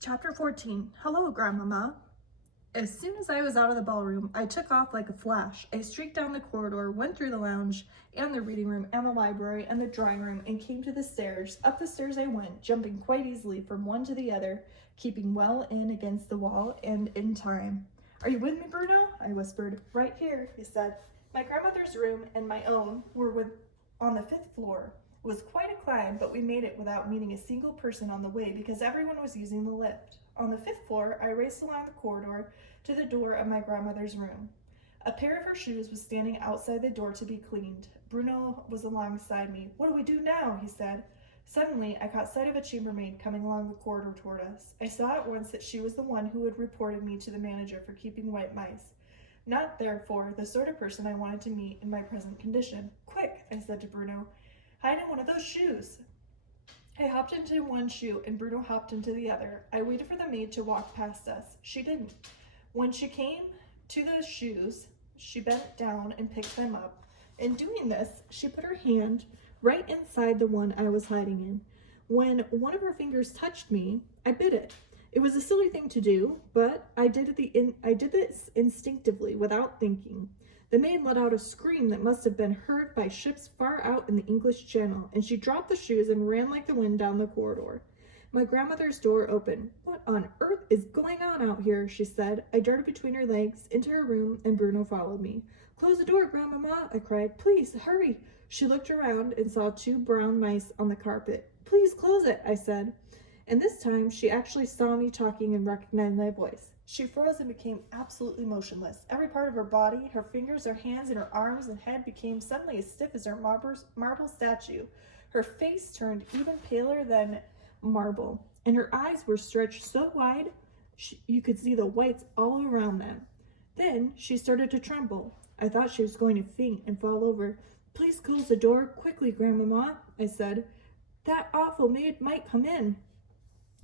Chapter 14. Hello, Grandmama. As soon as I was out of the ballroom, I took off like a flash. I streaked down the corridor, went through the lounge, and the reading room, and the library, and the drawing room, and came to the stairs. Up the stairs I went, jumping quite easily from one to the other, keeping well in against the wall and in time. Are you with me, Bruno? I whispered. Right here, he said. My grandmother's room and my own were on the 5th floor. It was quite a climb, but we made it without meeting a single person on the way because everyone was using the lift. On the 5th floor, I raced along the corridor to the door of my grandmother's room. A pair of her shoes was standing outside the door to be cleaned. Bruno was alongside me. What do we do now? He said. Suddenly, I caught sight of a chambermaid coming along the corridor toward us. I saw at once that she was the one who had reported me to the manager for keeping white mice. Not, therefore, the sort of person I wanted to meet in my present condition. Quick, I said to Bruno. Hide in one of those shoes. I hopped into one shoe and Bruno hopped into the other. I waited for the maid to walk past us. She didn't. When she came to the shoes, she bent down and picked them up. In doing this, she put her hand right inside the one I was hiding in. When one of her fingers touched me, I bit it. It was a silly thing to do, but I did this instinctively, without thinking. The maid let out a scream that must have been heard by ships far out in the English Channel, and she dropped the shoes and ran like the wind down the corridor. My grandmother's door opened. What on earth is going on out here? She said. I darted between her legs into her room, and Bruno followed me. Close the door, Grandmama, I cried. Please, hurry. She looked around and saw 2 brown mice on the carpet. Please close it, I said. And this time, she actually saw me talking and recognized my voice. She froze and became absolutely motionless. Every part of her body, her fingers, her hands, and her arms and head became suddenly as stiff as her marble statue. Her face turned even paler than marble, and her eyes were stretched so wide you could see the whites all around them. Then she started to tremble. I thought she was going to faint and fall over. Please close the door quickly, Grandmama, I said. That awful maid might come in.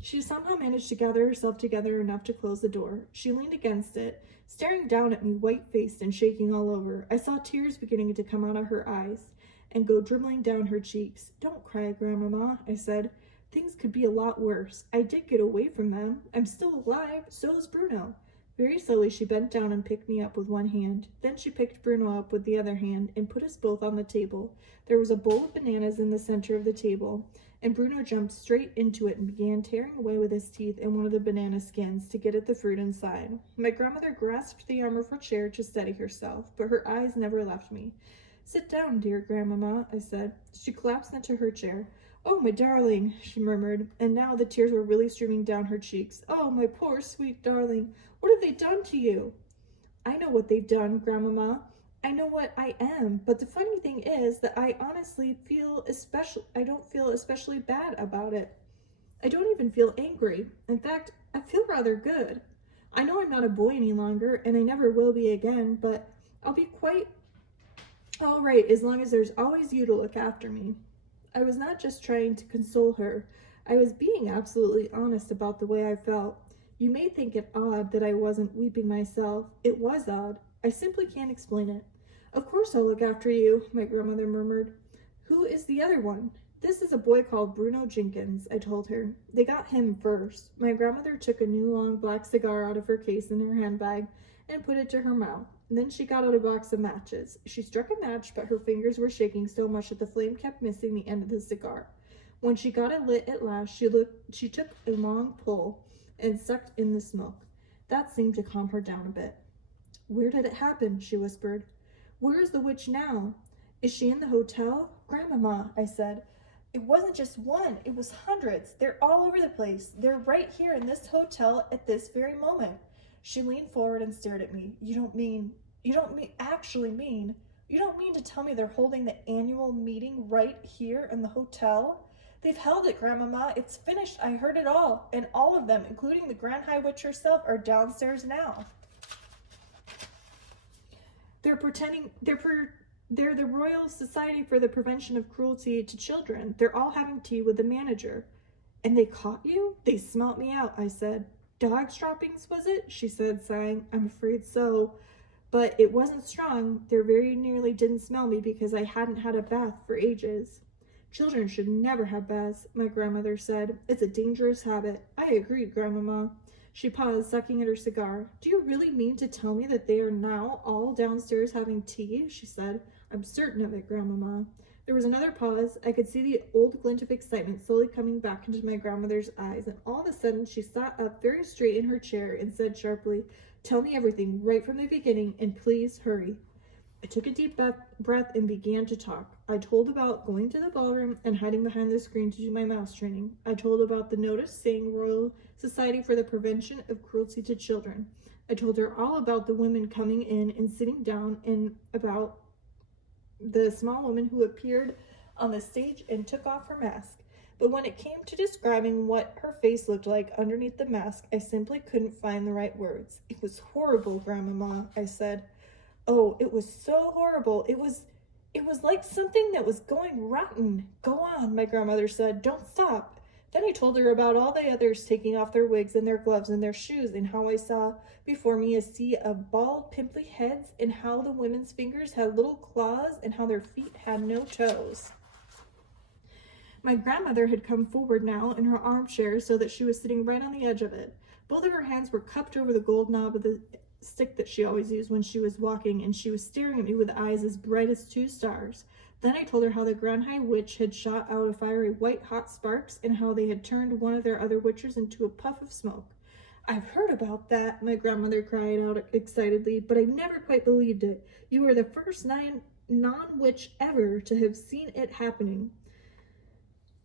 She somehow managed to gather herself together enough to close the door. She leaned against it, staring down at me, white-faced and shaking all over. I saw tears beginning to come out of her eyes and go dribbling down her cheeks. Don't cry, Grandmama, I said. Things could be a lot worse. I did get away from them. I'm still alive. So is Bruno. Very slowly, she bent down and picked me up with one hand. Then she picked Bruno up with the other hand and put us both on the table. There was a bowl of bananas in the center of the table, and Bruno jumped straight into it and began tearing away with his teeth in one of the banana skins to get at the fruit inside. My grandmother grasped the arm of her chair to steady herself, but her eyes never left me. Sit down, dear Grandmama, I said. She collapsed into her chair. Oh, my darling, she murmured, and now the tears were really streaming down her cheeks. Oh, my poor, sweet darling, what have they done to you? I know what they've done, Grandmama. I know what I am, but the funny thing is that I honestly don't feel especially bad about it. I don't even feel angry. In fact, I feel rather good. I know I'm not a boy any longer, and I never will be again, but I'll be quite all right as long as there's always you to look after me. I was not just trying to console her. I was being absolutely honest about the way I felt. You may think it odd that I wasn't weeping myself. It was odd. I simply can't explain it. Of course I'll look after you, my grandmother murmured. Who is the other one? This is a boy called Bruno Jenkins, I told her. They got him first. My grandmother took a new long black cigar out of her case in her handbag and put it to her mouth. Then she got out a box of matches. She struck a match, but her fingers were shaking so much that the flame kept missing the end of the cigar. When she got it lit at last, she took a long pull and sucked in the smoke. That seemed to calm her down a bit. Where did it happen? She whispered. Where is the witch now? Is she in the hotel? Grandmama, I said. It wasn't just one. It was hundreds. They're all over the place. They're right here in this hotel at this very moment. She leaned forward and stared at me. You don't mean to tell me they're holding the annual meeting right here in the hotel? They've held it, Grandmama. It's finished. I heard it all. And all of them, including the Grand High Witch herself, are downstairs now. They're the Royal Society for the Prevention of Cruelty to Children. They're all having tea with the manager. And they caught you? They smelt me out, I said. Dog's droppings, was it? She said, sighing. I'm afraid so. But it wasn't strong. They very nearly didn't smell me because I hadn't had a bath for ages. Children should never have baths, my grandmother said. It's a dangerous habit. I agree, Grandmama. She paused, sucking at her cigar. Do you really mean to tell me that they are now all downstairs having tea? She said. I'm certain of it, Grandmama. There was another pause. I could see the old glint of excitement slowly coming back into my grandmother's eyes, and all of a sudden she sat up very straight in her chair and said sharply, Tell me everything right from the beginning, and please hurry. I took a deep breath and began to talk. I told about going to the ballroom and hiding behind the screen to do my mouse training. I told about the notice saying Royal Society for the Prevention of Cruelty to Children. I told her all about the women coming in and sitting down and about the small woman who appeared on the stage and took off her mask. But when it came to describing what her face looked like underneath the mask, I simply couldn't find the right words. It was horrible, Grandmama, I said. Oh, it was so horrible. It was like something that was going rotten. Go on, my grandmother said. Don't stop. Then I told her about all the others taking off their wigs and their gloves and their shoes, and how I saw before me a sea of bald, pimply heads, and how the women's fingers had little claws, and how their feet had no toes. My grandmother had come forward now in her armchair so that she was sitting right on the edge of it. Both of her hands were cupped over the gold knob of the stick that she always used when she was walking, and she was staring at me with eyes as bright as 2 stars. Then I told her how the Grand High Witch had shot out a fiery white-hot sparks, and how they had turned one of their other witches into a puff of smoke. I've heard about that, my grandmother cried out excitedly, but I never quite believed it. You were the first non-witch ever to have seen it happening.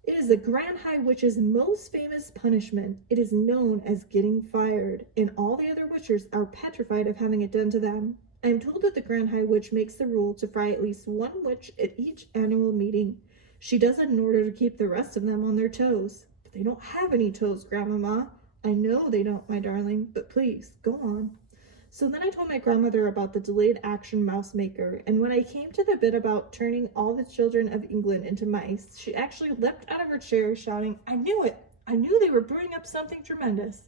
It is the Grand High Witch's most famous punishment. It is known as getting fired, and all the other witches are petrified of having it done to them. I am told that the Grand High Witch makes the rule to fry at least 1 witch at each annual meeting. She does it in order to keep the rest of them on their toes. But they don't have any toes, Grandmama. I know they don't, my darling, but please, go on. So then I told my grandmother about the delayed action mouse maker, and when I came to the bit about turning all the children of England into mice, she actually leapt out of her chair, shouting, I knew it! I knew they were brewing up something tremendous.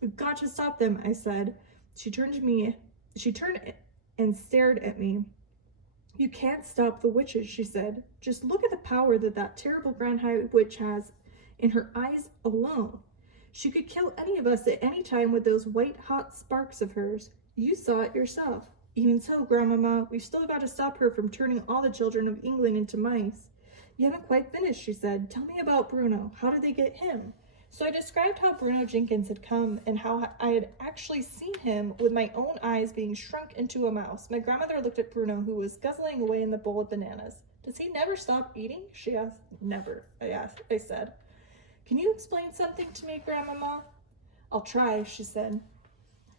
We've got to stop them, I said. She turned and stared at me. You can't stop the witches, she said. Just look at the power that terrible Grand High Witch has in her eyes alone. She could kill any of us at any time with those white-hot sparks of hers. You saw it yourself. Even so, Grandmama, we've still got to stop her from turning all the children of England into mice. You haven't quite finished, she said. Tell me about Bruno. How did they get him? So I described how Bruno Jenkins had come and how I had actually seen him with my own eyes being shrunk into a mouse. My grandmother looked at Bruno, who was guzzling away in the bowl of bananas. Does he never stop eating? She asked. Never, I said. Can you explain something to me, Grandmama? I'll try, she said.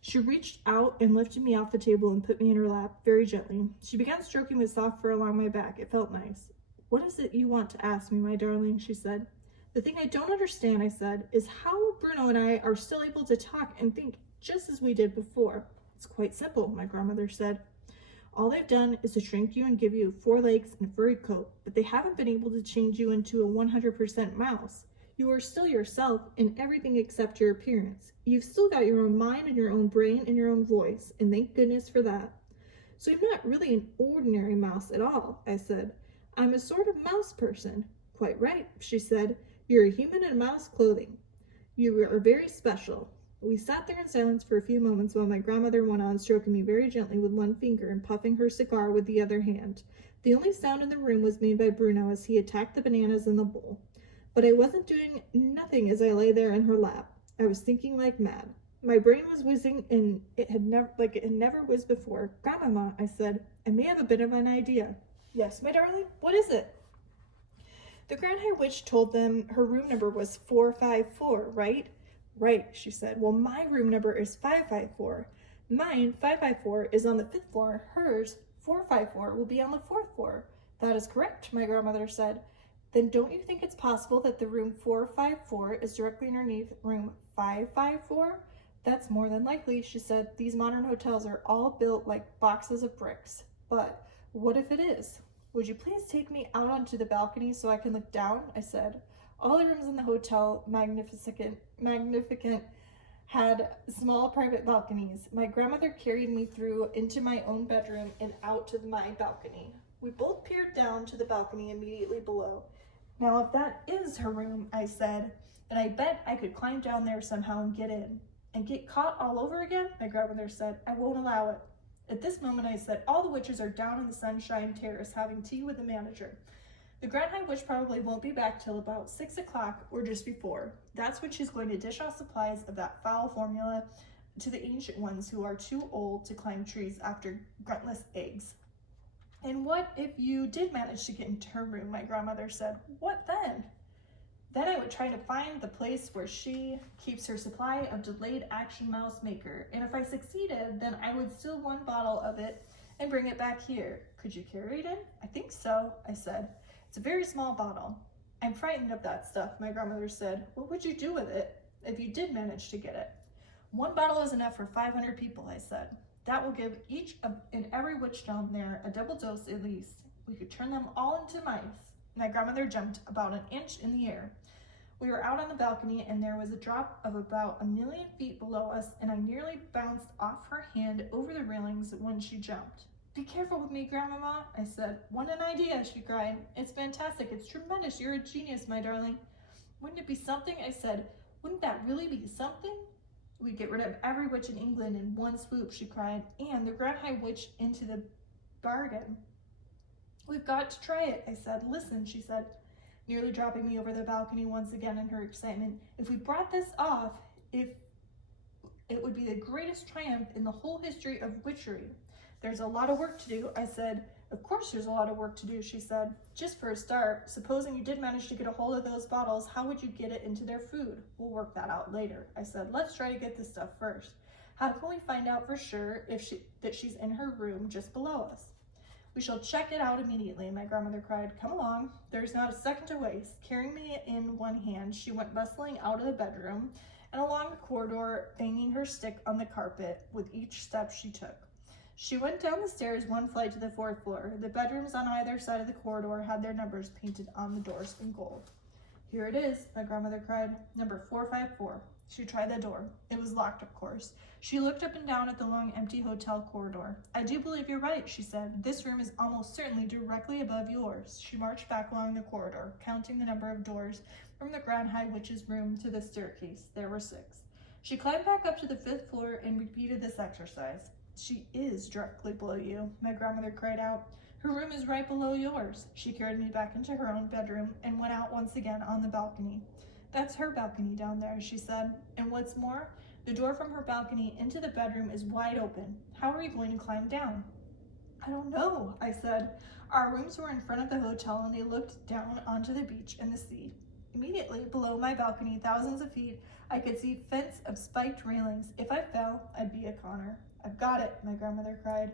She reached out and lifted me off the table and put me in her lap very gently. She began stroking with soft fur along my back. It felt nice. What is it you want to ask me, my darling? She said. The thing I don't understand, I said, is how Bruno and I are still able to talk and think just as we did before. It's quite simple, my grandmother said. All they've done is to shrink you and give you 4 legs and a furry coat, but they haven't been able to change you into a 100% mouse. You are still yourself in everything except your appearance. You've still got your own mind and your own brain and your own voice, and thank goodness for that. So you're not really an ordinary mouse at all, I said. I'm a sort of mouse person. Quite right, she said. You're a human in mouse clothing. You are very special. We sat there in silence for a few moments while my grandmother went on stroking me very gently with one finger and puffing her cigar with the other hand. The only sound in the room was made by Bruno as he attacked the bananas in the bowl. But I wasn't doing nothing as I lay there in her lap. I was thinking like mad. My brain was whizzing, and it had never whizzed before. Grandmama, I said, I may have a bit of an idea. Yes, my darling, what is it? The Grand High Witch told them her room number was 454, right? Right, she said. Well, my room number is 554. Mine, 554, is on the 5th floor. Hers, 454, will be on the 4th floor. That is correct, my grandmother said. Then don't you think it's possible that the room 454 is directly underneath room 554? That's more than likely, she said. These modern hotels are all built like boxes of bricks. But what if it is? Would you please take me out onto the balcony so I can look down? I said. All the rooms in the hotel, magnificent, had small private balconies. My grandmother carried me through into my own bedroom and out to my balcony. We both peered down to the balcony immediately below. Now, if that is her room, I said, then I bet I could climb down there somehow and get in. And get caught all over again? My grandmother said, I won't allow it. At this moment, I said, all the witches are down on the Sunshine Terrace having tea with the manager. The Grand High Witch probably won't be back till about 6 o'clock or just before. That's when she's going to dish out supplies of that foul formula to the ancient ones who are too old to climb trees after gruntless eggs. And what if you did manage to get into her room? My grandmother said. What then? Then I would try to find the place where she keeps her supply of delayed action mouse maker. And if I succeeded, then I would steal one bottle of it and bring it back here. Could you carry it in? I think so, I said. It's a very small bottle. I'm frightened of that stuff, my grandmother said. What would you do with it if you did manage to get it? One bottle is enough for 500 people, I said. That will give each and every witch down there a double dose at least. We could turn them all into mice. My grandmother jumped about an inch in the air. We were out on the balcony and there was a drop of about 1,000,000 feet below us and I nearly bounced off her hand over the railings when she jumped. Be careful with me, Grandmama, I said. What an idea, she cried. It's fantastic. It's tremendous. You're a genius, my darling. Wouldn't it be something? I said. Wouldn't that really be something? We'd get rid of every witch in England in one swoop, she cried, and the Grand High Witch into the bargain. We've got to try it, I said. Listen, she said, nearly dropping me over the balcony once again in her excitement. If we brought this off, it would be the greatest triumph in the whole history of witchery. There's a lot of work to do, I said. Of course there's a lot of work to do, she said. Just for a start, supposing you did manage to get a hold of those bottles, how would you get it into their food? We'll work that out later, I said. Let's try to get this stuff first. How can we find out for sure that she's in her room just below us? We shall check it out immediately, my grandmother cried. Come along. There's not a second to waste. Carrying me in one hand, she went bustling out of the bedroom and along the corridor, banging her stick on the carpet with each step she took. She went down the stairs one flight to the 4th floor. The bedrooms on either side of the corridor had their numbers painted on the doors in gold. Here it is, my grandmother cried. Number 454. She tried the door. It was locked, of course. She looked up and down at the long, empty hotel corridor. I do believe you're right, she said. This room is almost certainly directly above yours. She marched back along the corridor, counting the number of doors from the Grand High Witch's room to the staircase. There were 6. She climbed back up to the 5th floor and repeated this exercise. She is directly below you, my grandmother cried out. Her room is right below yours. She carried me back into her own bedroom and went out once again on the balcony. That's her balcony down there, she said. And what's more, the door from her balcony into the bedroom is wide open. How are you going to climb down? I don't know, I said. Our rooms were in front of the hotel and they looked down onto the beach and the sea. Immediately below my balcony, thousands of feet, I could see fence of spiked railings. If I fell, I'd be a goner. I've got it, my grandmother cried,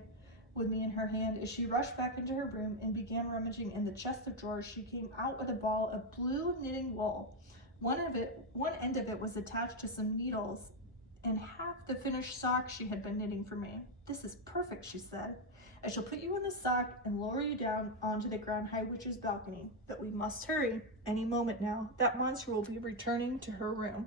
with me in her hand. As she rushed back into her room and began rummaging in the chest of drawers, she came out with a ball of blue knitting wool. One end of it was attached to some needles and half the finished sock she had been knitting for me. This is perfect, she said. I shall put you in the sock and lower you down onto the Grand High Witch's balcony. But we must hurry. Any moment now, that monster will be returning to her room.